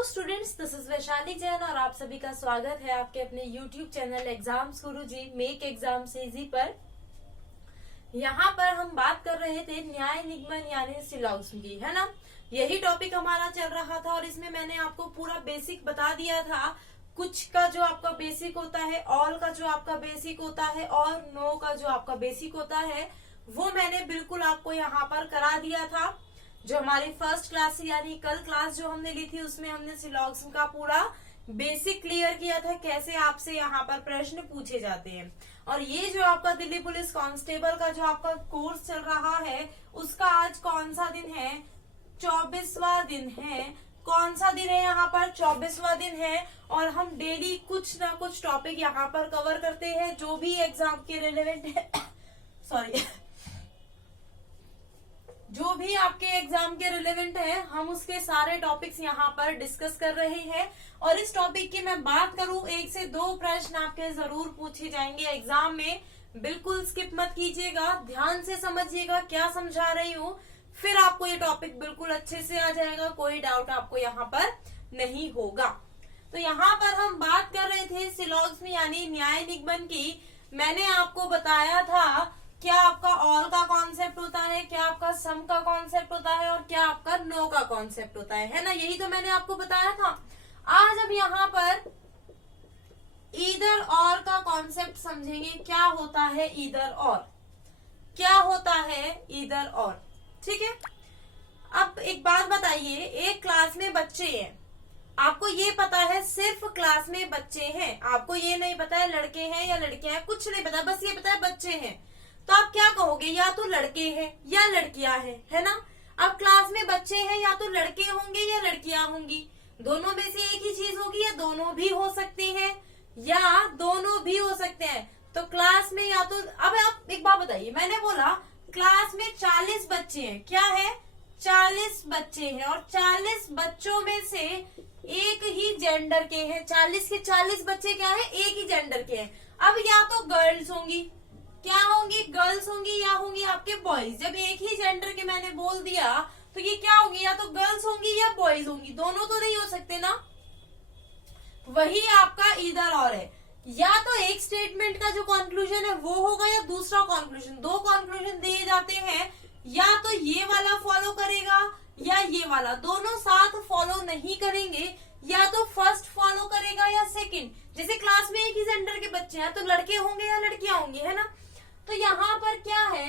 Hello students, this is Vaishali Jain और आप सभी का स्वागत है आपके अपने YouTube channel exams Guruji make exams easy पर। यहाँ पर हम बात कर रहे थे न्याय निगमन यानी सिलॉग्स की, है ना। यही टॉपिक हमारा चल रहा था और इसमें मैंने आपको पूरा बेसिक बता दिया था। कुछ का जो आपका बेसिक होता है, ऑल का जो आपका बेसिक होता है और नो का जो आपका बेसिक होता है, वो मैंने बिल्कुल आपको यहाँ पर करा दिया था। जो हमारी फर्स्ट क्लास यानी कल क्लास जो हमने ली थी उसमें हमने सिलॉग्स का पूरा बेसिक क्लियर किया था, कैसे आपसे यहाँ पर प्रश्न पूछे जाते हैं। और ये जो आपका दिल्ली पुलिस कांस्टेबल का जो आपका कोर्स चल रहा है उसका आज कौन सा दिन है? 24वां दिन है। कौन सा दिन है यहाँ पर? 24वां दिन है। और हम डेली कुछ ना कुछ टॉपिक यहाँ पर कवर करते हैं जो भी एग्जाम के रिलेवेंट है सॉरी जो भी आपके एग्जाम के रिलेवेंट है हम उसके सारे टॉपिक्स यहाँ पर डिस्कस कर रहे हैं। और इस टॉपिक की मैं बात करूं, 1 से 2 प्रश्न आपके जरूर पूछे जाएंगे एग्जाम में। बिल्कुल स्किप मत कीजिएगा, ध्यान से समझिएगा क्या समझा रही हूँ, फिर आपको ये टॉपिक बिल्कुल अच्छे से आ जाएगा, कोई डाउट आपको यहाँ पर नहीं होगा। तो यहाँ पर हम बात कर रहे थे सिलॉग्स में यानी न्याय निगमन की। मैंने आपको बताया था क्या आपका ऑल का कॉन्सेप्ट होता है, क्या आपका सम का कॉन्सेप्ट होता है और क्या आपका नो का कॉन्सेप्ट होता है ना। यही तो मैंने आपको बताया था। आज अब यहाँ पर ईदर और का कॉन्सेप्ट समझेंगे। क्या होता है ईदर और? क्या होता है ईदर और? ठीक है। अब एक बात बताइए, एक क्लास में बच्चे हैं, आपको ये पता है सिर्फ क्लास में बच्चे हैं, आपको ये नहीं पता है लड़के हैं या लड़कियां हैं, कुछ नहीं पता, बस ये पता है बच्चे हैं। तो आप क्या कहोगे? या तो लड़के हैं या लड़कियां हैं, है ना। अब क्लास में बच्चे हैं, या तो लड़के होंगे या लड़कियां होंगी, दोनों में से एक ही चीज होगी, या दोनों भी हो सकते हैं या दोनों भी हो सकते हैं। तो क्लास में या तो, अब आप एक बात बताइए, मैंने बोला क्लास में 40 बच्चे हैं, क्या है? 40 बच्चे हैं और 40 बच्चों में से एक ही जेंडर के हैं। 40 के 40 बच्चे क्या है? एक ही जेंडर के हैं। अब या तो गर्ल्स होंगी, क्या होंगी? गर्ल्स होंगी, या होंगी आपके बॉयज। जब एक ही जेंडर के मैंने बोल दिया तो ये क्या होंगी? या तो गर्ल्स होंगी या बॉयज होंगी, दोनों तो नहीं हो सकते ना। वही आपका ईदर और है। या तो एक स्टेटमेंट का जो कंक्लूजन है वो होगा या दूसरा कंक्लूजन। 2 कंक्लूजन दिए जाते हैं, या तो ये वाला फॉलो करेगा या ये वाला, दोनों साथ फॉलो नहीं करेंगे। या तो फर्स्ट फॉलो करेगा या सेकंड। जैसे क्लास में एक ही जेंडर के बच्चे हैं तो लड़के होंगे या लड़कियां होंगी, है ना। तो यहाँ पर क्या है,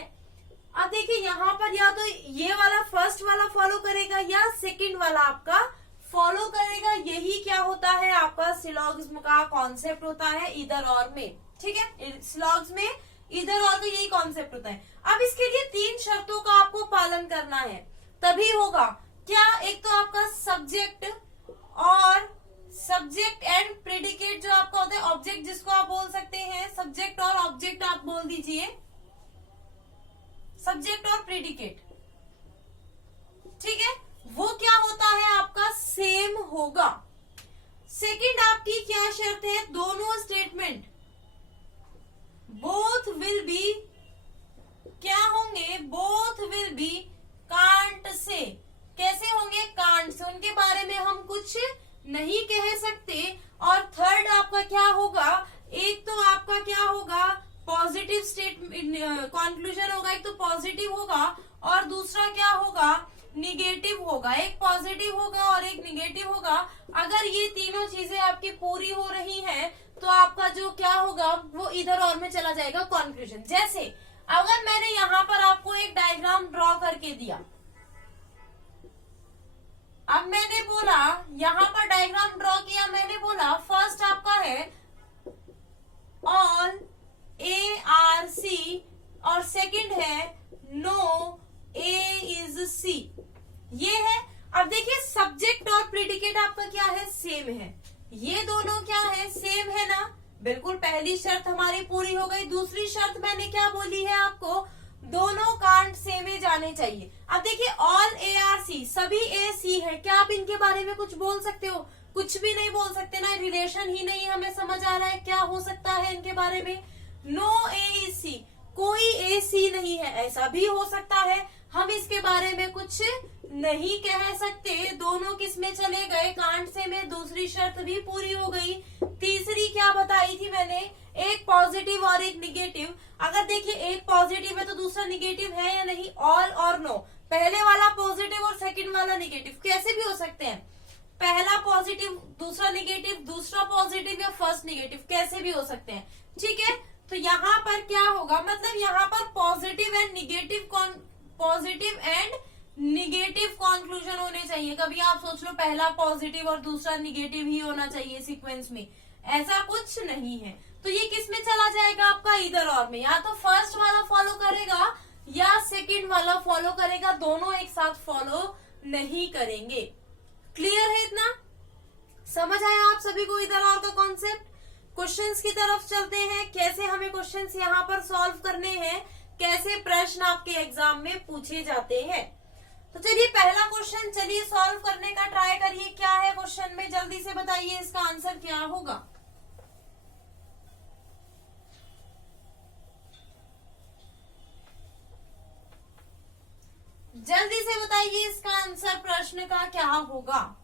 अब देखिए यहाँ पर या तो ये वाला फर्स्ट वाला फॉलो करेगा या सेकंड वाला आपका फॉलो करेगा। यही क्या होता है आपका सिलॉगिज्म का कॉन्सेप्ट होता है ईदर और में। ठीक है, सिलॉग्स में ईदर और का यही कॉन्सेप्ट होता है। अब इसके लिए 3 शर्तों का आपको पालन करना है, तभी होगा। क्या? एक तो आपका सब्जेक्ट और सब्जेक्ट एंड प्रेडिकेट जो आपका होता है, ऑब्जेक्ट जिसको आप बोल सकते हैं, सब्जेक्ट और ऑब्जेक्ट आप बोल दीजिए, सब्जेक्ट और प्रेडिकेट। ठीक है, वो क्या होता है आपका? सेम होगा। सेकंड आपकी क्या शर्त है? दोनों स्टेटमेंट बोथ विल बी क्या होंगे? Both will be can't say. कैसे होंगे? कांट से, उनके बारे में हम कुछ नहीं कह सकते। और थर्ड आपका क्या होगा? एक तो आपका क्या होगा? पॉजिटिव स्टेटमेंट कंक्लूजन होगा, एक तो पॉजिटिव होगा और दूसरा क्या होगा? निगेटिव होगा। एक पॉजिटिव होगा और एक निगेटिव होगा। अगर ये तीनों चीजें आपकी पूरी हो रही हैं तो आपका जो क्या होगा वो इधर और में चला जाएगा कंक्लूजन। जैसे अगर मैंने यहाँ पर आपको एक डायग्राम ड्रॉ करके दिया, अब मैंने बोला यहाँ पर डायग्राम ड्रॉ किया, मैंने बोला फर्स्ट आपका है ऑल ARC और सेकंड है नो AIS C, ये है। अब देखिए सब्जेक्ट और प्रेडिकेट आपका क्या है? सेम है। ये दोनों क्या है? सेम है ना। बिल्कुल, पहली शर्त हमारी पूरी हो गई। दूसरी शर्त मैंने क्या बोली है आपको? दोनों कांट सेम ही जाने चाहिए। अब देखिए ऑल ARC, सभी AC है, क्या आप इनके बारे में कुछ बोल सकते हो? कुछ भी नहीं बोल सकते ना, रिलेशन ही नहीं हमें समझ आ रहा है क्या हो सकता है इनके बारे में। नो AIS C, कोई AC नहीं है, ऐसा भी हो सकता है। हम इसके बारे में कुछ नहीं कह सकते। दोनों किस में चले गए, कांट से में। दूसरी शर्त भी पूरी हो गई। तीसरी क्या बताई थी मैंने, एक पॉजिटिव और एक निगेटिव। अगर देखिए एक पॉजिटिव है तो दूसरा निगेटिव है या नहीं, ऑल और नो। पहले वाला पॉजिटिव और सेकंड वाला निगेटिव कैसे भी हो सकते हैं, पहला पॉजिटिव दूसरा निगेटिव, दूसरा पॉजिटिव या फर्स्ट निगेटिव, कैसे भी हो सकते हैं। ठीक है, तो यहाँ पर क्या होगा, मतलब यहाँ पर पॉजिटिव एंड निगेटिव कॉन्क्लूजन होने चाहिए। कभी आप सोच लो पहला पॉजिटिव और दूसरा निगेटिव ही होना चाहिए सीक्वेंस में, ऐसा कुछ नहीं है। तो ये किस में चला जाएगा आपका, इधर और में। या तो फर्स्ट वाला फॉलो करेगा या सेकंड वाला फॉलो करेगा, दोनों एक साथ फॉलो नहीं करेंगे। क्लियर है इतना, समझ आया आप सभी को इधर और का कॉन्सेप्ट। क्वेश्चंस की तरफ चलते हैं, कैसे हमें क्वेश्चंस यहाँ पर सॉल्व करने हैं, कैसे प्रश्न आपके एग्जाम में पूछे जाते हैं। तो चलिए पहला क्वेश्चन चलिए सॉल्व करने का ट्राई करिए। क्या है क्वेश्चन में, जल्दी से बताइए इसका आंसर क्या होगा। जल्दी से बताइए इसका आंसर प्रश्न का क्या होगा।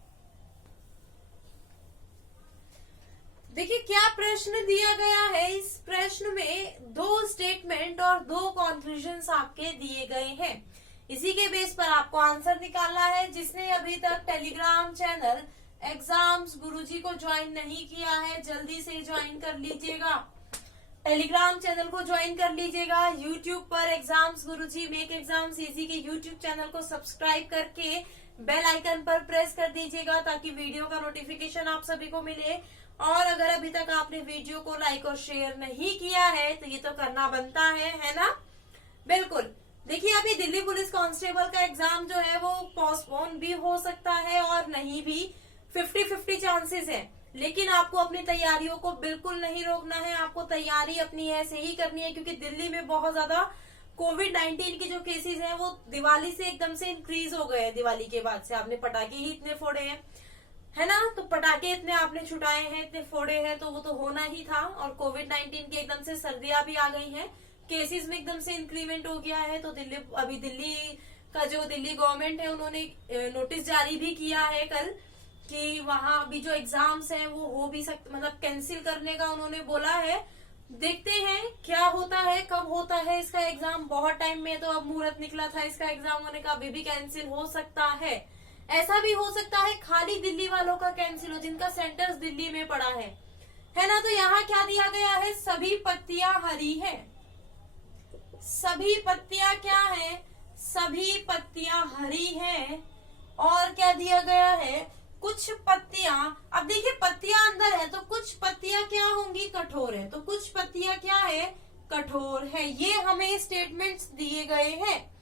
देखिए क्या प्रश्न दिया गया है, इस प्रश्न में 2 स्टेटमेंट और 2 कॉन्क्लूजन्स आपके दिए गए हैं। इसी के बेस पर आपको आंसर निकालना है। जिसने अभी तक टेलीग्राम चैनल एग्जाम्स गुरुजी को ज्वाइन नहीं किया है, जल्दी से ज्वाइन कर लीजिएगा। टेलीग्राम चैनल को ज्वाइन कर लीजिएगा। यूट्यूब पर exams Guruji make exams easy के यूट्यूब चैनल को सब्सक्राइब करके बेल आइकन पर प्रेस कर दीजिएगा ताकि वीडियो का नोटिफिकेशन आप सभी को मिले। और अगर अभी तक आपने वीडियो को लाइक और शेयर नहीं किया है तो ये तो करना बनता है ना। बिल्कुल, देखिए अभी दिल्ली पुलिस कांस्टेबल का एग्जाम जो है वो पोस्टपोन भी हो सकता है और नहीं भी, 50-50 चांसेस है। लेकिन आपको अपनी तैयारियों को बिल्कुल नहीं रोकना है, आपको तैयारी अपनी ऐसे ही करनी है, क्योंकि दिल्ली में बहुत ज्यादा कोविड-19 के जो केसेस हैं वो दिवाली से एकदम से इंक्रीज हो गए हैं। दिवाली के बाद से आपने पटाखे ही इतने फोड़े हैं, है ना, तो पटाखे इतने आपने छुटाए हैं, इतने फोड़े हैं, तो वो तो होना ही था। और कोविड-19 की एकदम से सर्दियां भी आ गई हैं, केसेस में एकदम से इंक्रीमेंट हो गया है। तो दिल्ली का जो दिल्ली गवर्नमेंट है उन्होंने नोटिस जारी भी किया है कल कि वहां अभी जो एग्जाम्स हैं वो हो भी सकते, मतलब कैंसिल करने का उन्होंने बोला है। देखते हैं क्या होता है, कब होता है इसका एग्जाम। बहुत टाइम में तो अब मुहूर्त निकला था इसका एग्जाम होने का, अभी भी कैंसिल हो सकता है। ऐसा भी हो सकता है खाली दिल्ली वालों का कैंसिल हो जिनका सेंटर्स दिल्ली में पड़ा है ना। तो यहाँ क्या दिया गया है, सभी पत्तियां हरी हैं। सभी पत्तियां क्या है, सभी पत्तियां हरी हैं। और क्या दिया गया है, कुछ पत्तियां, अब देखिए पत्तियां अंदर है तो कुछ पत्तियां क्या होंगी, कठोर है। तो कुछ पत्तियां क्या है, कठोर है। ये हमें स्टेटमेंट्स दिए गए हैं।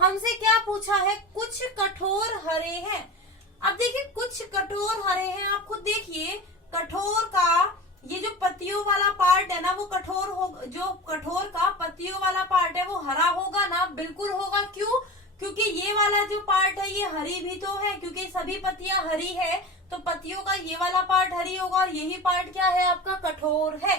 हमसे क्या पूछा है, कुछ कठोर हरे हैं। अब देखिए कुछ कठोर हरे हैं, आप खुद देखिए कठोर का ये जो पत्तियों वाला पार्ट है ना वो कठोर हो, जो कठोर का पत्तियों वाला पार्ट है वो हरा होगा ना, बिल्कुल होगा। क्यों, क्योंकि ये वाला जो पार्ट है ये हरी भी तो है, क्योंकि सभी पत्तियां हरी है तो पत्तियों का ये वाला पार्ट हरी होगा और यही पार्ट क्या है आपका, कठोर है।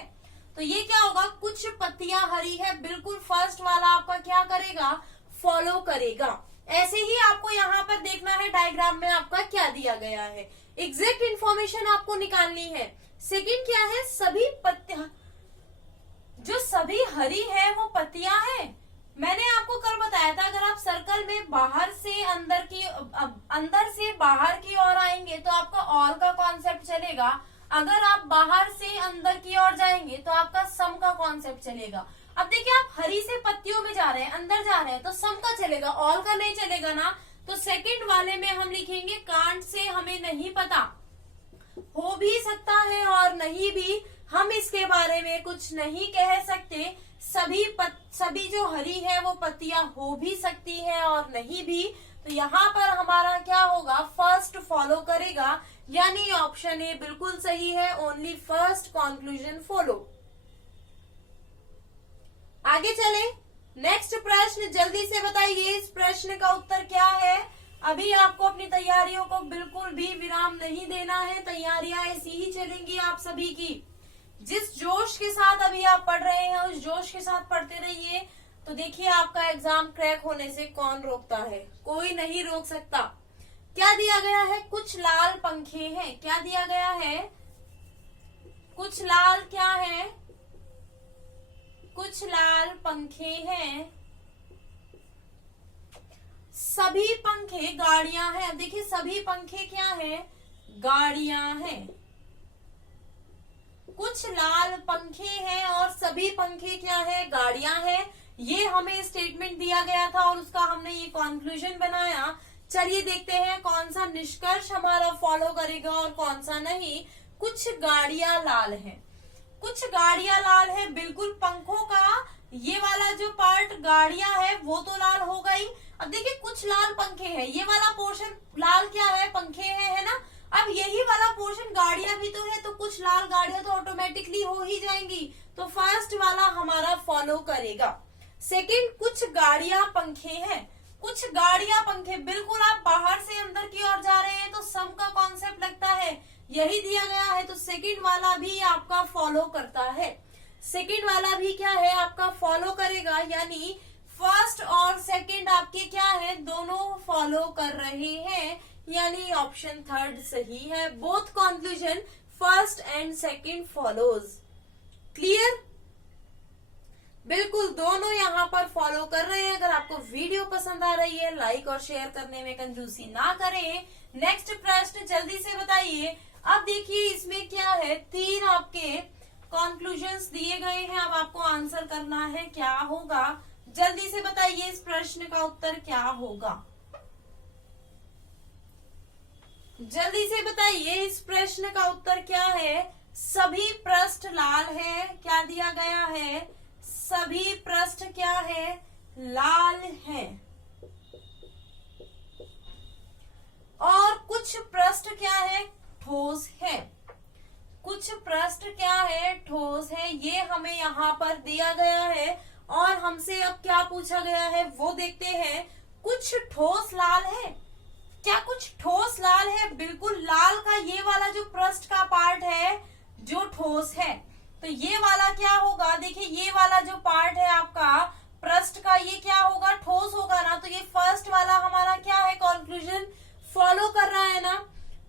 तो ये क्या होगा, कुछ पत्तियां हरी है, बिल्कुल फर्स्ट वाला आपका क्या करेगा, फॉलो करेगा। ऐसे ही आपको यहाँ पर देखना है डायग्राम में आपका क्या दिया गया है, एग्जैक्ट इंफॉर्मेशन आपको निकालनी है। सेकंड क्या है, सभी पत्तियां, जो सभी हरी है वो पत्तियां हैं। मैंने आपको कल बताया था अगर आप सर्कल में बाहर से अंदर से बाहर की ओर आएंगे तो आपका और का कॉन्सेप्ट चलेगा, अगर आप बाहर से अंदर की ओर जाएंगे तो आपका सम का कॉन्सेप्ट चलेगा। अब देखिए आप हरी से पत्तियों में जा रहे हैं, अंदर जा रहे हैं तो सम का चलेगा, ऑल का नहीं चलेगा ना। तो सेकंड वाले में हम लिखेंगे कांट से हमें नहीं पता, हो भी सकता है और नहीं भी, हम इसके बारे में कुछ नहीं कह सकते। सभी जो हरी है वो पत्तियां हो भी सकती है और नहीं भी। तो यहाँ पर हमारा क्या होगा, फर्स्ट फॉलो करेगा, यानी ऑप्शन ए बिल्कुल सही है, ओनली फर्स्ट कंक्लूजन फॉलो। आगे चले, नेक्स्ट प्रश्न जल्दी से बताइए इस प्रश्न का उत्तर क्या है। अभी आपको अपनी तैयारियों को बिल्कुल भी विराम नहीं देना है, तैयारियां ऐसी ही चलेंगी आप सभी की। जिस जोश के साथ अभी आप पढ़ रहे हैं उस जोश के साथ पढ़ते रहिए। तो देखिए आपका एग्जाम क्रैक होने से कौन रोकता है, कोई नहीं रोक सकता। क्या दिया गया है, कुछ लाल पंखे हैं। क्या दिया गया है, कुछ लाल क्या है, कुछ लाल पंखे हैं। सभी पंखे गाड़ियां हैं। अब देखिए सभी पंखे क्या हैं, गाड़ियां हैं। कुछ लाल पंखे हैं और सभी पंखे क्या है, गाड़ियां हैं। ये हमें स्टेटमेंट दिया गया था और उसका हमने ये कंक्लूजन बनाया। चलिए देखते हैं कौन सा निष्कर्ष हमारा फॉलो करेगा और कौन सा नहीं। कुछ गाड़ियां लाल हैं, कुछ गाड़ियां लाल है, बिल्कुल पंखों का ये वाला जो पार्ट गाड़ियां है वो तो लाल हो गई। अब देखिए कुछ लाल पंखे हैं, ये वाला पोर्शन लाल क्या है, पंखे है ना। अब यही वाला पोर्शन गाड़ियां भी तो है, तो कुछ लाल गाड़ियां तो ऑटोमेटिकली हो ही जाएंगी। तो फर्स्ट वाला हमारा फॉलो करेगा। सेकंड, कुछ गाड़ियां पंखे हैं। कुछ गाड़ियां पंखे, बिल्कुल आप बाहर से अंदर की ओर जा रहे हैं तो सम का कॉन्सेप्ट लगता है, यही दिया गया है। तो सेकंड वाला भी आपका फॉलो करता है। सेकंड वाला भी क्या है, आपका फॉलो करेगा, यानी फर्स्ट और सेकंड आपके क्या है, दोनों फॉलो कर रहे हैं, यानी ऑप्शन थर्ड सही है। Both conclusion first and second follows. Clear, बिल्कुल दोनों यहाँ पर फॉलो कर रहे हैं। अगर आपको वीडियो पसंद आ रही है, लाइक और शेयर करने में कंजूसी ना करें। नेक्स्ट प्रश्न जल्दी से बताइए। अब देखिए इसमें क्या है, 3 आपके कंक्लूजन्स दिए गए हैं। अब आपको आंसर करना है, क्या होगा जल्दी से बताइए, इस प्रश्न का उत्तर क्या होगा, जल्दी से बताइए इस प्रश्न का उत्तर क्या है। सभी पृष्ठ लाल है, क्या दिया गया है, सभी पृष्ठ क्या है, लाल है। और कुछ पृष्ठ क्या है, ठोस है। कुछ पृष्ठ क्या है, ठोस है। ये हमें यहाँ पर दिया गया है और हमसे अब क्या पूछा गया है वो देखते हैं। कुछ ठोस लाल है, क्या कुछ ठोस लाल है, बिल्कुल लाल का ये वाला जो पृष्ठ का पार्ट है जो ठोस है, तो ये वाला क्या होगा, देखिए ये वाला जो पार्ट है आपका पृष्ठ का, ये क्या होगा, ठोस होगा ना। तो ये फर्स्ट वाला हमारा क्या है, कंक्लूजन फॉलो कर रहा है ना।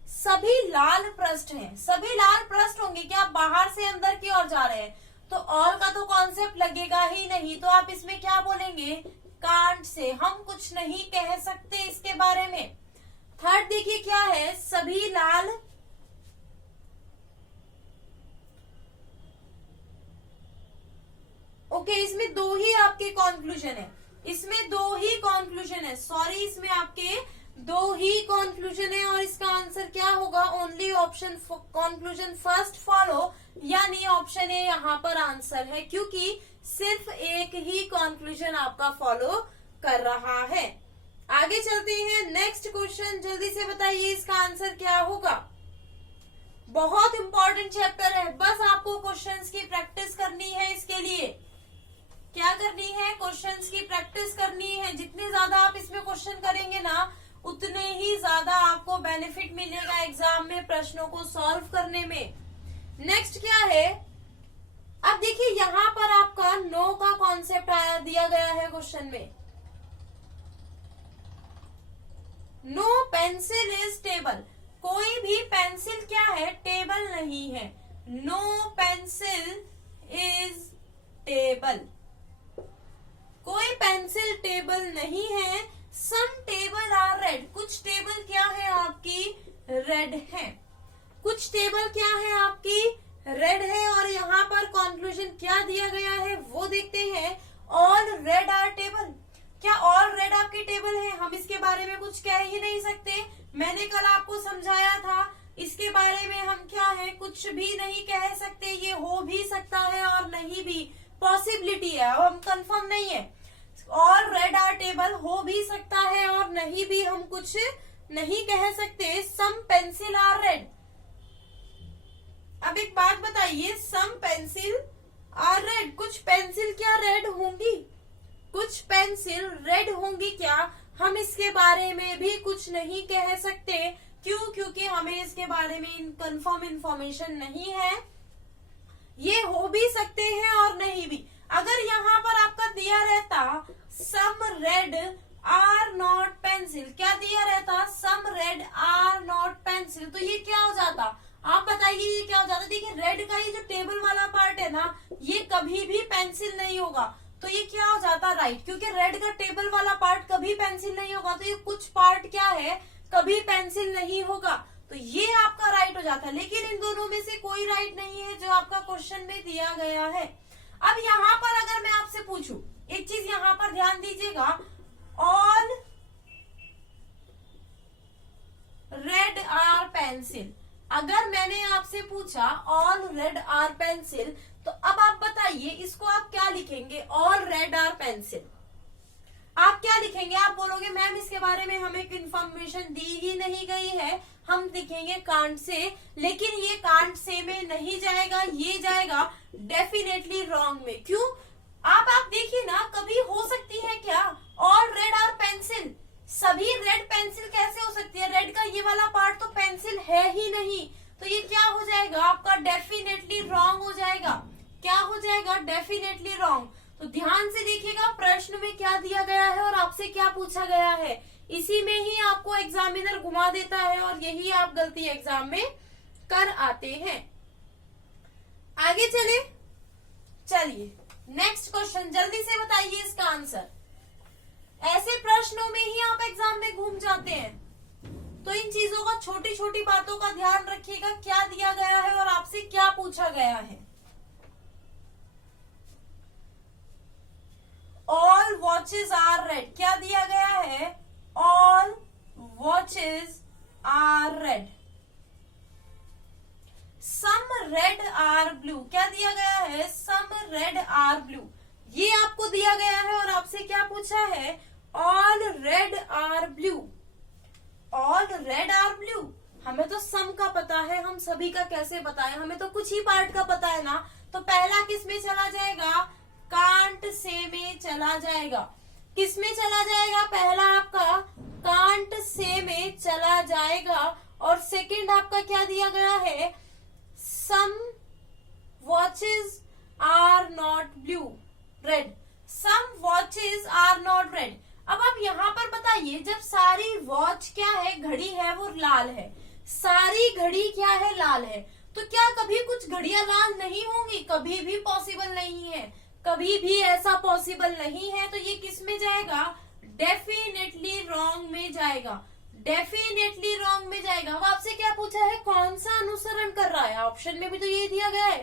सभी लाल पृष्ठ हैं, सभी लाल पृष्ठ होंगे, क्या बाहर से अंदर की ओर जा रहे हैं, तो ऑल का तो कॉन्सेप्ट लगेगा ही नहीं। तो आप इसमें क्या बोलेंगे, कांट से, हम कुछ नहीं कह सकते इसके बारे में। थर्ड देखिए क्या है, सभी लाल ओके, इसमें 2 ही आपके कंक्लूजन है, इसमें 2 ही कंक्लूजन है, सॉरी इसमें आपके 2 ही कंक्लूजन है और इसका आंसर क्या होगा, only option conclusion first follow, यानी ऑप्शन ए यहाँ पर आंसर है, क्योंकि सिर्फ एक ही कंक्लूजन आपका फॉलो कर रहा है। आगे चलते हैं, नेक्स्ट क्वेश्चन जल्दी से बताइए इसका आंसर क्या होगा। बहुत इंपॉर्टेंट चैप्टर है, बस आपको क्वेश्चंस की प्रैक्टिस करनी है। इसके लिए क्या करनी है, क्वेश्चंस की प्रैक्टिस करनी है। जितने ज्यादा आप इसमें क्वेश्चन करेंगे ना, उतने ही ज्यादा आपको बेनिफिट मिलेगा एग्जाम में प्रश्नों को सॉल्व करने में। नेक्स्ट क्या है, अब देखिए यहाँ पर आपका नो का कॉन्सेप्ट आया दिया गया है क्वेश्चन में। नो पेंसिल इज टेबल, कोई भी पेंसिल क्या है, टेबल नहीं है। नो पेंसिल इज टेबल, कोई पेंसिल टेबल नहीं है। सम टेबल आर रेड, कुछ टेबल क्या है आपकी, रेड है। कुछ टेबल क्या है आपकी, रेड है। और यहाँ पर कंक्लूजन क्या दिया गया है वो देखते हैं। ऑल रेड आर टेबल, क्या ऑल रेड आपके टेबल है, हम इसके बारे में कुछ कह ही नहीं सकते। मैंने कल आपको समझाया था, इसके बारे में हम क्या है, कुछ भी नहीं कह सकते। ये हो भी सकता है और नहीं भी, पॉसिबिलिटी है, हम कंफर्म नहीं है। ऑल रेड आर टेबल हो भी सकता है और नहीं भी, हम कुछ नहीं कह सकते। सम पेंसिल आर रेड, अब एक बात बताइए, सम पेंसिल आर रेड, कुछ पेंसिल क्या रेड होंगी, कुछ पेंसिल रेड होंगी क्या, हम इसके बारे में भी कुछ नहीं कह सकते। क्यों, क्योंकि हमें इसके बारे में कंफर्म इंफॉर्मेशन नहीं है। ये हो भी सकते हैं और नहीं भी। अगर यहाँ पर आपका दिया रहता some red are not pencil, क्या दिया रहता some red are not pencil, तो ये क्या हो जाता, आप बताइए ये क्या हो जाता। देखिए रेड का ये जो टेबल वाला पार्ट है ना, ये कभी भी पेंसिल नहीं होगा, तो ये क्या हो जाता राइट, क्योंकि रेड का टेबल वाला पार्ट कभी पेंसिल नहीं होगा, तो ये कुछ पार्ट क्या है कभी पेंसिल नहीं होगा, तो ये आपका राइट हो जाता है। लेकिन इन दोनों में से कोई राइट नहीं है जो आपका क्वेश्चन में दिया गया है। अब यहाँ पर अगर मैं आपसे पूछूं, एक चीज यहाँ पर ध्यान दीजिएगा, ऑल रेड आर पेंसिल, अगर मैंने आपसे पूछा ऑल रेड आर पेंसिल, तो अब आप बताइए इसको आप क्या लिखेंगे, ऑल रेड आर पेंसिल आप क्या लिखेंगे, आप बोलोगे मैम इसके बारे में हमें इंफॉर्मेशन दी ही नहीं गई है, हम लिखेंगे कांट से, लेकिन ये कांट से में नहीं जाएगा, ये जाएगा डेफिनेटली रॉन्ग में। क्यों, आप देखिए ना, कभी हो सकती है क्या ऑल रेड आर पेंसिल, सभी रेड पेंसिल कैसे हो सकती है, रेड का ये वाला पार्ट तो पेंसिल है ही नहीं, तो ये क्या हो जाएगा आपका डेफिनेटली रॉन्ग हो जाएगा, क्या हो जाएगा डेफिनेटली रॉन्ग। तो ध्यान से देखिएगा प्रश्न में क्या दिया गया है और आपसे क्या पूछा गया है, इसी में ही आपको एग्जामिनर घुमा देता है और यही आप गलती एग्जाम में कर आते हैं। आगे चलिए नेक्स्ट क्वेश्चन, जल्दी से बताइए इसका आंसर। ऐसे प्रश्नों में ही आप एग्जाम में घूम जाते हैं, तो इन चीजों का, छोटी छोटी बातों का ध्यान रखिएगा, क्या दिया गया है और आपसे क्या पूछा गया है। ऑल वॉचेज आर रेड, क्या दिया गया है, all watches are red. Some red are blue, क्या दिया गया है, सम रेड आर ब्लू, ये आपको दिया गया है और आपसे क्या पूछा है, all red are blue, all red are blue. हमें तो सम का पता है, हम सभी का कैसे बताएं, हमें तो कुछ ही पार्ट का पता है ना, तो पहला किस में चला जाएगा, कांट से में चला जाएगा, किस में चला जाएगा, पहला आपका कांट से में चला जाएगा, और सेकंड आपका क्या दिया गया है, some watches are not blue red, some watches are not red. अब आप यहाँ पर बताइए, जब सारी वॉच क्या है, घड़ी है वो लाल है, सारी घड़ी क्या है, लाल है, तो क्या कभी कुछ घड़ियां लाल नहीं होंगी, कभी भी पॉसिबल नहीं है, कभी भी ऐसा पॉसिबल नहीं है, तो ये किस में जाएगा, डेफिनेटली रॉन्ग में जाएगा, डेफिनेटली रॉन्ग में जाएगा। अब आपसे क्या पूछा है, कौन सा अनुसरण कर रहा है, ऑप्शन में भी तो ये दिया गया है,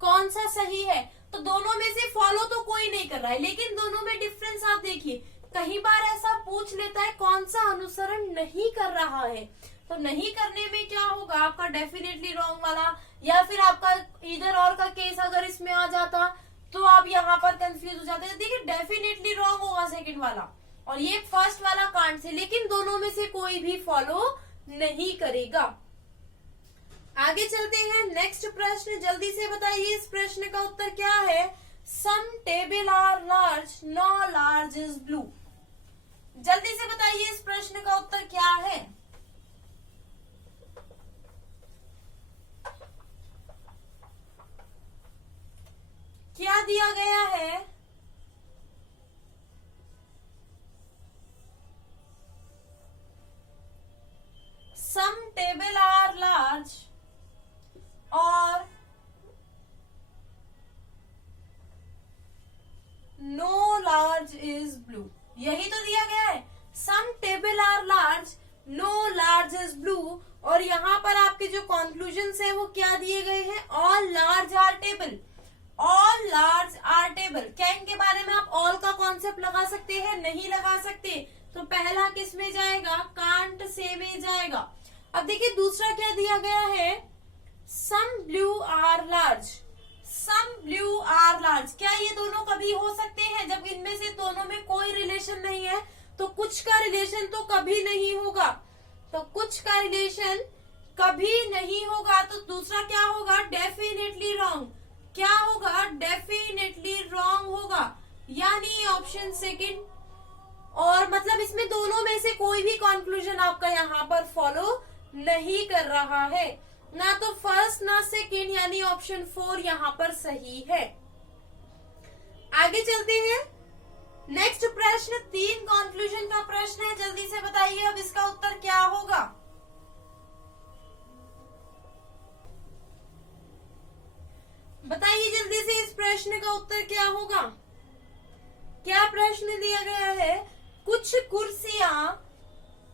कौन सा सही है, तो दोनों में से फॉलो तो कोई नहीं कर रहा है, लेकिन दोनों में डिफरेंस आप देखिए, कई बार ऐसा पूछ लेता है कौन सा अनुसरण नहीं कर रहा है, तो नहीं करने में क्या होगा आपका डेफिनेटली रॉन्ग वाला, या फिर आपका इधर और का केस अगर इसमें आ जाता तो आप यहाँ पर कंफ्यूज हो जाते हैं। देखिए डेफिनेटली रॉन्ग होगा सेकंड वाला, और ये फर्स्ट वाला कांट से, लेकिन दोनों में से कोई भी फॉलो नहीं करेगा। आगे चलते हैं, नेक्स्ट प्रश्न, जल्दी से बताइए इस प्रश्न का उत्तर क्या है, some table are large, no large is blue, जल्दी से बताइए इस प्रश्न का उत्तर क्या है। क्या दिया गया है, सम टेबल आर लार्ज और नो लार्ज इज ब्लू, यही तो दिया गया है, some table are large, no large is blue, और यहाँ पर आपके जो कंक्लूजन्स है वो क्या दिए गए हैं, all large are table, all large are table. क्या इनके बारे में आप ऑल का कॉन्सेप्ट लगा सकते हैं, नहीं लगा सकते, तो पहला किस में जाएगा, कांट से में जाएगा। अब देखिए दूसरा क्या दिया गया है, some blue are large, some blue are large, क्या ये दोनों कभी हो सकते हैं, जब इनमें से दोनों में कोई रिलेशन नहीं है, तो कुछ का रिलेशन तो कभी नहीं होगा, तो कुछ का रिलेशन कभी नहीं होगा, तो दूसरा क्या होगा, डेफिनेटली रॉन्ग, क्या होगा, डेफिनेटली रॉन्ग होगा, यानी ऑप्शन सेकंड, और मतलब इसमें दोनों में से कोई भी कंक्लूजन आपका यहाँ पर फॉलो नहीं कर रहा है, ना तो फर्स्ट ना सेकंड, यानी ऑप्शन 4 यहाँ पर सही है। आगे चलते हैं। नेक्स्ट प्रश्न 3 कंक्लूजन का प्रश्न है, जल्दी से बताइए अब इसका उत्तर क्या होगा। बताइए जल्दी से इस प्रश्न का उत्तर क्या होगा। क्या प्रश्न दिया गया है, कुछ कुर्सियां,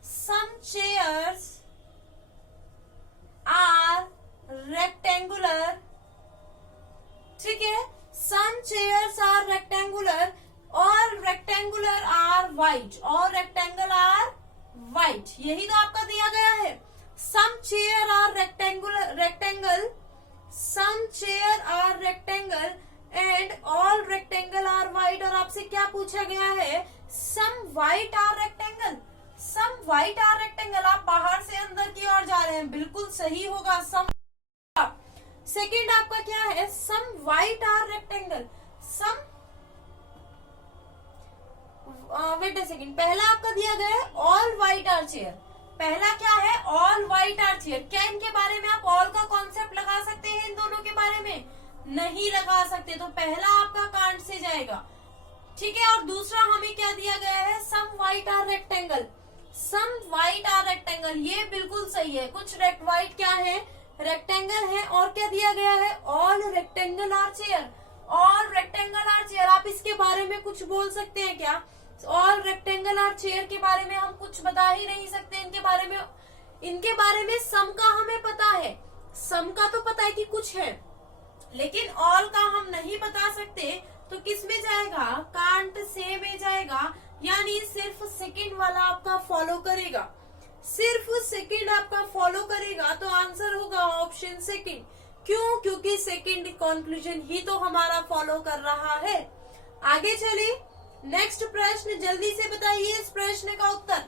सम चेयर्स आर रेक्टेंगुलर, ठीक है, सम चेयर्स आर रेक्टेंगुलर और रेक्टेंगुलर आर वाइट और रेक्टेंगल आर वाइट, यही तो आपका दिया गया है। Some chair are rectangle, some chair are rectangle and all rectangle are white, और आपसे क्या पूछा गया है, some white are rectangle, some white are rectangle. आप बाहर से अंदर की ओर जा रहे हैं, बिल्कुल सही होगा सम। सेकेंड आपका क्या है, some white are rectangle, some wait a second, पहला आपका दिया गया है ऑल वाइट आर चेयर, पहला क्या है, ऑल वाइट आर चेयर। क्या इनके बारे में आप ऑल का कॉन्सेप्ट लगा सकते हैं, इन दोनों के बारे में नहीं लगा सकते, तो पहला आपका कांट से जाएगा, ठीक है। और दूसरा हमें क्या दिया गया है, some white are rectangle, some white are rectangle, ये बिल्कुल सही है। कुछ वाइट क्या है, रेक्टेंगल है, और क्या दिया गया है, all rectangle are chair, all rectangle are chair. आप इसके बारे में कुछ बोल सकते हैं क्या, ऑल रेक्टेंगल आर चेयर के बारे में हम कुछ बता ही नहीं सकते। इनके बारे में सम का हमें पता है, सम का तो पता है कि कुछ है, लेकिन ऑल का हम नहीं बता सकते, तो किस में जाएगा, कांट से में जाएगा, यानी सिर्फ सेकंड वाला आपका फॉलो करेगा, सिर्फ सेकंड आपका फॉलो करेगा, तो आंसर होगा ऑप्शन सेकंड। क्यों, क्योंकि सेकंड कंक्लूजन ही तो हमारा फॉलो कर रहा है। आगे चलिए, नेक्स्ट प्रश्न जल्दी से बताइए इस प्रश्न का उत्तर।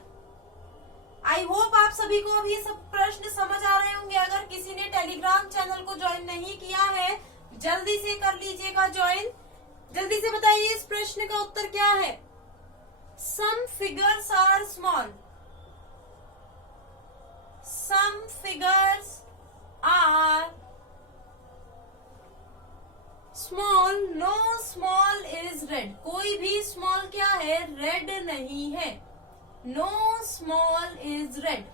आई होप आप सभी को अभी सब प्रश्न समझ आ रहे होंगे। अगर किसी ने टेलीग्राम चैनल को ज्वाइन नहीं किया है, जल्दी से कर लीजिएगा ज्वाइन। जल्दी से बताइए इस प्रश्न का उत्तर क्या है, some figures are small, some figures are small, no small is red, कोई भी स्मॉल क्या है, रेड नहीं है, नो स्मॉल इज रेड।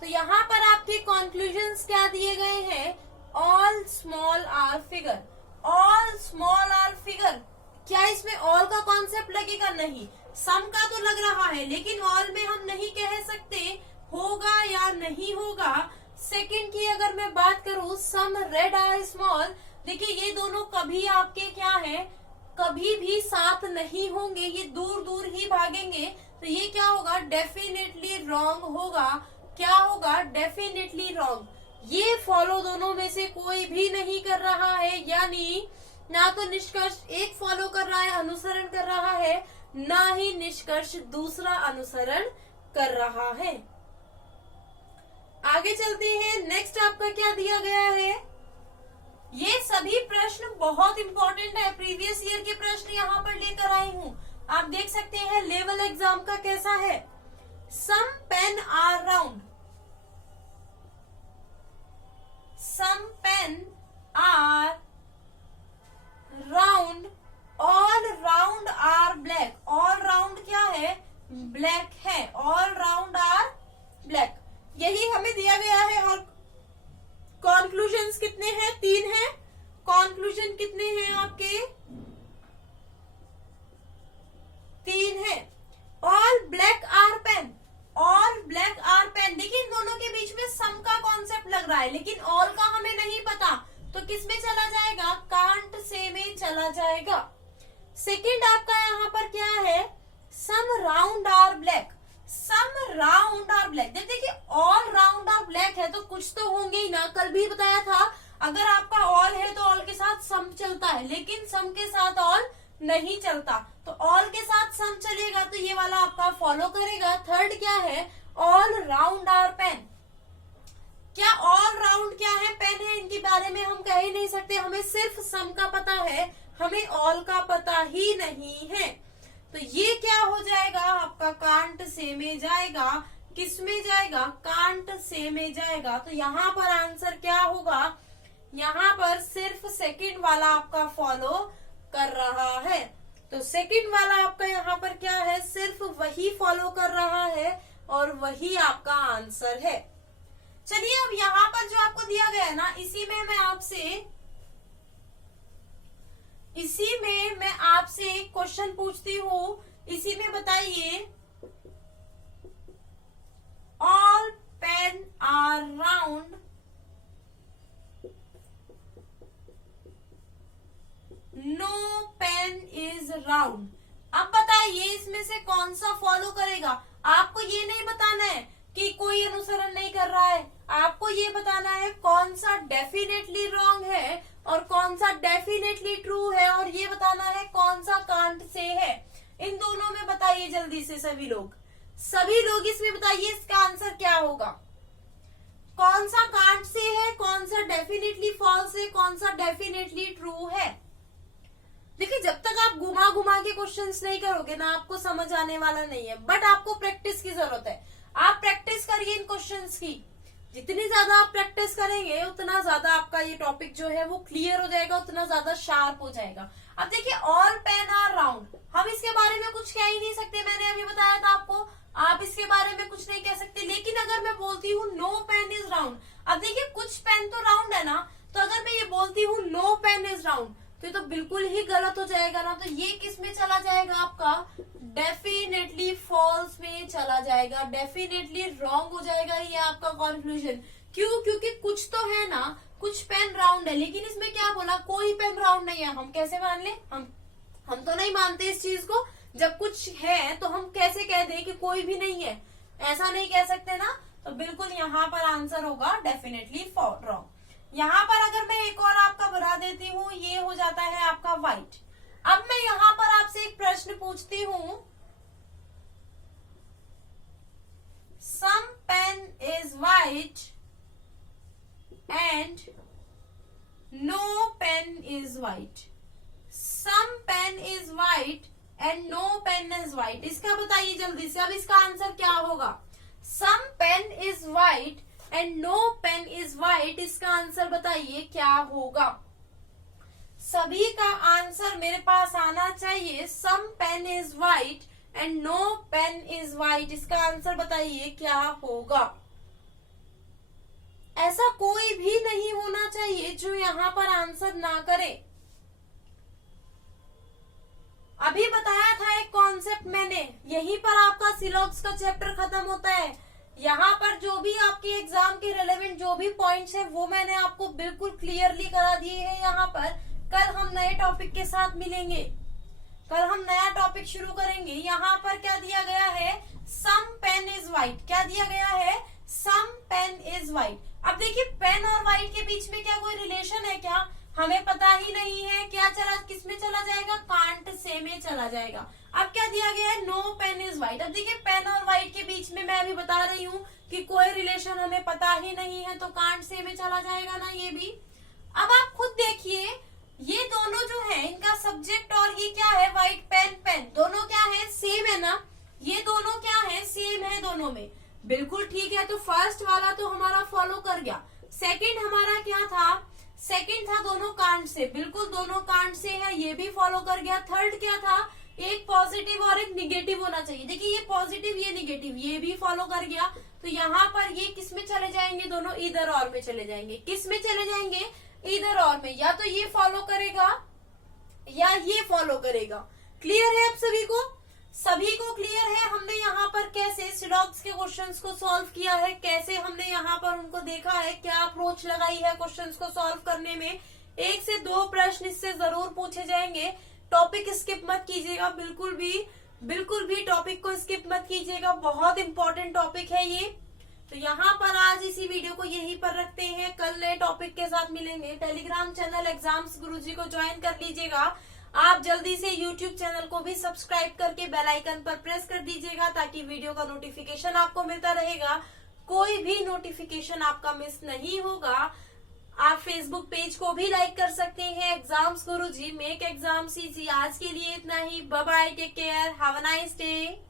तो यहाँ पर आपके कंक्लूजन्स क्या दिए गए हैं, all small are figure, all small are figure. क्या इसमें ऑल का कॉन्सेप्ट लगेगा, नहीं, सम का तो लग रहा है, लेकिन ऑल में हम नहीं कह सकते होगा या नहीं होगा। सेकंड की अगर मैं बात करूं, सम रेड आर स्मॉल, देखिए ये दोनों कभी आपके क्या है, कभी भी साथ नहीं होंगे, ये दूर दूर ही भागेंगे, तो ये क्या होगा, डेफिनेटली रॉन्ग होगा। क्या होगा, डेफिनेटली रॉन्ग। ये फॉलो दोनों में से कोई भी नहीं कर रहा है, यानी ना तो निष्कर्ष एक फॉलो कर रहा है, अनुसरण कर रहा है, ना ही निष्कर्ष दूसरा अनुसरण कर रहा है। आगे चलते हैं, नेक्स्ट आपका क्या दिया गया है, ये सभी प्रश्न बहुत इंपॉर्टेंट है, प्रीवियस ईयर के प्रश्न यहाँ पर लेकर आई हूँ। आप देख सकते हैं लेवल एग्जाम का कैसा है। Some pen are round, some pen are round, all round are black, all round क्या है, ब्लैक है, ऑल राउंड आर ब्लैक, यही हमें दिया गया है। और कॉन्क्लूजन्स कितने हैं, 3 हैं। कॉन्क्लूजन कितने हैं आपके, 3 हैं। All black are pen, all black are pen, देखिए इन दोनों के बीच में सम का कॉन्सेप्ट लग रहा है, लेकिन ऑल का हमें नहीं पता, तो किस में चला जाएगा, कांट से में चला जाएगा। सेकंड आपका यहाँ पर क्या है, some round are black, some round are black. देखिए ऑल राउंड आर ब्लैक है, तो कुछ तो होंगे ही ना, कल भी बताया था, अगर आपका ऑल है तो ऑल के साथ सम चलता है, लेकिन सम के साथ ऑल नहीं चलता, तो ऑल के साथ सम चलेगा, तो ये वाला आपका फॉलो करेगा। थर्ड क्या है, ऑल राउंड आर पेन, क्या ऑल राउंड क्या है, पेन है, इनके बारे में हम कह ही नहीं सकते, हमें सिर्फ सम का पता है, हमें ऑल का पता ही नहीं है, तो ये क्या हो जाएगा आपका, कांट से में जाएगा, किस में जाएगा, कांट से में जाएगा। तो यहाँ पर आंसर क्या होगा, यहाँ पर सिर्फ सेकंड वाला आपका फॉलो कर रहा है। तो सेकंड वाला आपका यहाँ पर क्या है, सिर्फ वही फॉलो कर रहा है और वही आपका आंसर है। चलिए अब यहाँ पर जो आपको दिया गया है ना, इसी में मैं आपसे एक क्वेश्चन पूछती हूँ। इसी में बताइए, all pen are round, no pen is round. अब बताइए इसमें से कौन सा फॉलो करेगा। आपको ये नहीं बताना है कि कोई अनुसरण नहीं कर रहा है, आपको ये बताना है कौन सा डेफिनेटली रॉन्ग है और कौन सा डेफिनेटली ट्रू है, और ये बताना है कौन सा कांट से है। इन दोनों में बताइए जल्दी से सभी लोग इसमें बताइए इसका आंसर क्या होगा। कौन सा कांट से है, कौन सा डेफिनेटली फॉल्स है, कौन सा डेफिनेटली ट्रू है। देखिए जब तक आप घुमा घुमा के क्वेश्चंस नहीं करोगे ना, आपको समझ आने वाला नहीं है। बट आपको प्रैक्टिस की जरूरत है। आप प्रैक्टिस करिए इन क्वेश्चंस की। जितनी ज्यादा आप प्रैक्टिस करेंगे उतना ज्यादा आपका ये टॉपिक जो है वो क्लियर हो जाएगा, उतना ज्यादा शार्प हो जाएगा। अब देखिए ऑल पेन आर राउंड, हम इसके बारे में कुछ कह ही नहीं सकते। मैंने अभी बताया था आपको, आप इसके बारे में कुछ नहीं कह सकते। लेकिन अगर मैं बोलती हूँ नो पेन इज राउंड, अब देखिए कुछ पेन तो राउंड है ना, तो अगर मैं ये बोलती हूँ नो पेन इज राउंड, तो ये तो बिल्कुल ही गलत हो जाएगा ना। तो ये किस में चला जाएगा, आपका डेफिनेटली फॉल्स में चला जाएगा, डेफिनेटली रॉन्ग हो जाएगा ये आपका कंक्लूजन। क्यों? क्योंकि कुछ तो है ना, कुछ पेन राउंड है, लेकिन इसमें क्या बोला, कोई पेन राउंड नहीं है। हम कैसे मान ले, हम तो नहीं मानते इस चीज को। जब कुछ है तो हम कैसे कह दें कि कोई भी नहीं है, ऐसा नहीं कह सकते ना। तो बिल्कुल यहाँ पर आंसर होगा डेफिनेटली रॉन्ग। यहाँ पर अगर मैं एक और आपका बना देती हूँ, ये हो जाता है आपका व्हाइट। अब मैं यहाँ पर आपसे एक प्रश्न पूछती हूँ, some pen is white and no pen is white. Some pen is white and no pen is white, इसका बताइए जल्दी से। अब इसका आंसर क्या होगा, some pen is white and no pen is white, इसका आंसर बताइए क्या होगा। सभी का आंसर मेरे पास आना चाहिए। Some pen is white and no pen is white, इसका आंसर बताइए क्या होगा। ऐसा कोई भी नहीं होना चाहिए जो यहाँ पर आंसर ना करे। अभी बताया था एक कॉन्सेप्ट मैंने, यहीं पर आपका सिलॉक्स का चैप्टर खत्म होता है। यहाँ पर जो भी आपके एग्जाम के रिलेवेंट जो भी पॉइंट्स है वो मैंने आपको बिल्कुल क्लियरली करा दिए हैं। यहाँ पर कल हम नए टॉपिक के साथ मिलेंगे, कल हम नया टॉपिक शुरू करेंगे। यहाँ पर क्या दिया गया है, सम पेन इज व्हाइट। क्या दिया गया है, सम पेन इज व्हाइट। अब देखिए पेन और व्हाइट के बीच में क्या कोई रिलेशन है क्या, हमें पता ही नहीं है। क्या किस में चला जाएगा, कांट से में चला जाएगा। अब क्या दिया गया है, नो पेन इज व्हाइट। अब देखिए पेन और व्हाइट के बीच में मैं अभी बता रही हूँ कि कोई रिलेशन हमें पता ही नहीं है, तो कांट से में चला जाएगा ना ये भी। अब आप खुद देखिए, ये दोनों जो है इनका सब्जेक्ट और ये क्या है, व्हाइट पेन पेन, दोनों क्या है, सेम है ना। ये दोनों क्या है, सेम है दोनों में, बिल्कुल ठीक है। तो फर्स्ट वाला तो हमारा फॉलो कर गया। सेकंड हमारा क्या था, सेकंड था दोनों कांट से, बिल्कुल दोनों कांट से है, ये भी फॉलो कर गया। थर्ड क्या था, एक पॉजिटिव और एक निगेटिव होना चाहिए। देखिए ये पॉजिटिव ये निगेटिव, ये भी फॉलो कर गया। तो यहाँ पर ये किस में चले जाएंगे, दोनों इधर और में चले जाएंगे। किस में चले जाएंगे, इधर और में। या तो ये फॉलो करेगा या ये फॉलो करेगा। क्लियर है आप सभी को, सभी को क्लियर है। हमने यहाँ पर कैसे सिलॉक्स के क्वेश्चंस को सॉल्व किया है, कैसे हमने यहाँ पर उनको देखा है, क्या अप्रोच लगाई है क्वेश्चंस को सॉल्व करने में। 1 से 2 प्रश्न इससे जरूर पूछे जाएंगे। टॉपिक स्किप मत कीजिएगा, बिल्कुल भी टॉपिक को स्किप मत कीजिएगा, बहुत इंपॉर्टेंट टॉपिक है ये। तो यहाँ पर आज इसी वीडियो को यहीं पर रखते हैं, कल नए टॉपिक के साथ मिलेंगे। टेलीग्राम चैनल एग्जाम्स गुरुजी को ज्वाइन कर लीजिएगा। आप जल्दी से यूट्यूब चैनल को भी सब्सक्राइब करके बेल आइकन पर प्रेस कर दीजिएगा, ताकि वीडियो का नोटिफिकेशन आपको मिलता रहेगा, कोई भी नोटिफिकेशन आपका मिस नहीं होगा। आप फेसबुक पेज को भी लाइक कर सकते हैं, exams Guruji, make exams easy. आज के लिए इतना ही, bye bye, take care, have a nice day.